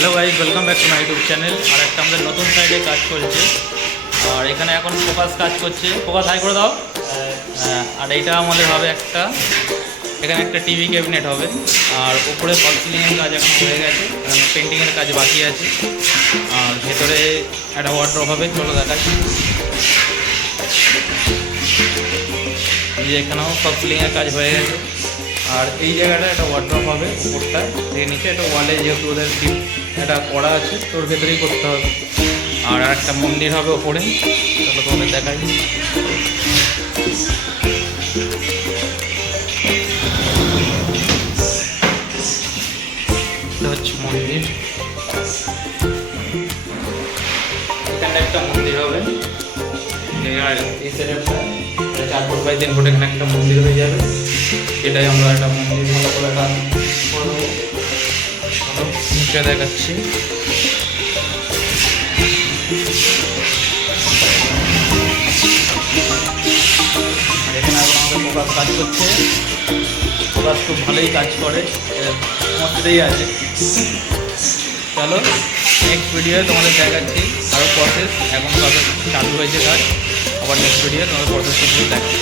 Hello guys, welcome back to my YouTube channel. আর একটা আমাদের নতুন সাইডে কাজ চলছে, আর এখানে এখন ফোকাস কাজ করছে। ফোকাস হাই করে দাও। আর এইটা আমাদের হবে একটা, এখানে একটা টিভি ক্যাবিনেট হবে। আর উপরে ফল সিলিংয়ের কাজ এখন হয়ে গেছে, পেন্টিংয়ের কাজ বাকি আছে। আর ভেতরে একটা ওয়ার্ড্রপ হবে, চলো দেখাই। এই যে এখানেও ফল সিলিংয়ের কাজ হয়ে গেছে। আর এই জায়গাটা একটা ওয়ার্ড্রপ হবে উপরটায়, থেকে নিচে একটা ওয়ালে, যেহেতু ওদের একটা করা আছে তোর ভেতরেই করতে হবে। আর একটা মন্দির হবে ওপরে, চলো তোমাদের দেখাই। এটা হচ্ছে মন্দির, এখানে একটা মন্দির হবে। এই সেটআপটা 4x3 ফুট এখানে একটা মন্দির হয়ে যাবে। এটাই আমরা একটা মন্দির ভালো করে কাজ করবো। নিচে দেখাচ্ছি। এখানে এখন আমাদের ফোকাস কাজ করছে। ফোকাস খুব ভালোই কাজ করে, মধ্যেই আছে। চলো নেক্সট ভিডিওয়ে তোমাদের দেখাচ্ছি আরও প্রসেস। এখন প্রসেস চালু হয়েছে কাজ, আবার নেক্সট ভিডিও তোমাদের প্রসেস দেখাচ্ছি।